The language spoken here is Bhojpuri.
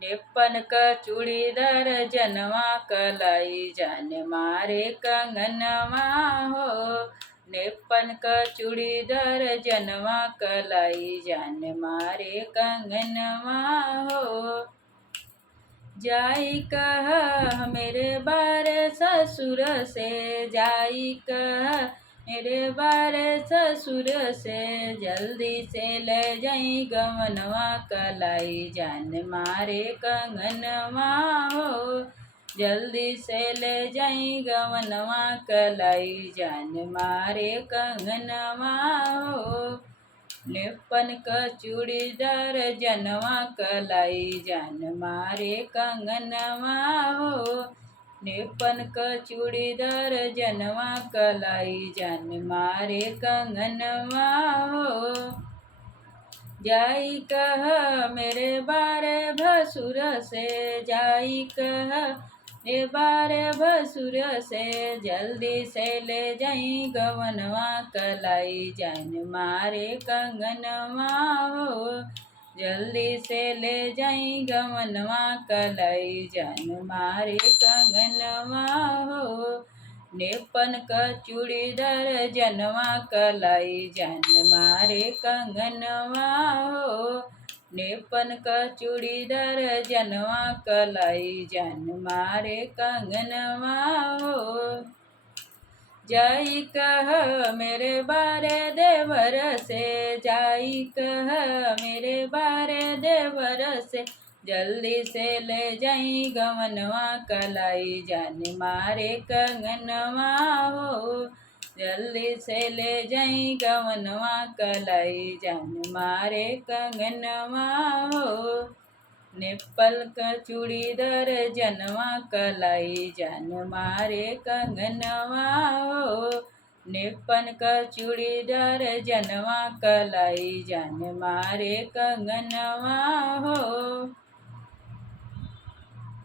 नेपन का चूड़ीदार जनवा कलाई जान मारे कंगनवा हो। नेपन का चूड़ीदार जनवा कलाई जान मारे कंगनवा हो। जाई कह मेरे बारे ससुर से, जाई कह मेरे बारे ससुर से, जल्दी से ले जाई गवनवा कलाई जान मारे कंगनवा हो। जल्दी से ले जाई गवनवा कलाई जान मारे कंगनवा हो। नेपन का चूड़ीदार जनवा कलाई जान मारे कंगनवा हो। नेपन का चूड़ीदार जनवा कलाई जान मारे कंगनवा हो। जाई कह मेरे बारे भसुर से, जाई कह मेरे बारे भसुर से, जल्दी से ले जाई गवनवा कलाई जान मारे कंगनवा हो। जल्दी से ले जाई गवनवा कलाई जान मारे कंगनवा हो। नेपन का चूड़ीदार जनवा कलाई जान मारे कंगनवा हो। नेपन का चूड़ीदार जनवा कलाई जान मारे कंगनवा हो। जाई कह मेरे बारे देवर से, जाई कह मेरे बारे देवर से, जल्दी से ले जाई गवनवा कलाई जान मारे कंगनवा हो। जल्दी से ले जाई गवनवा कलाई जान मारे कंगनवा हो। नेपल का चूड़ीदार जनवा कलाई जान मारे कंगनवा हो। नेपन का चूड़ीदार जनवा कलाई जान मारे कंगनवा हो।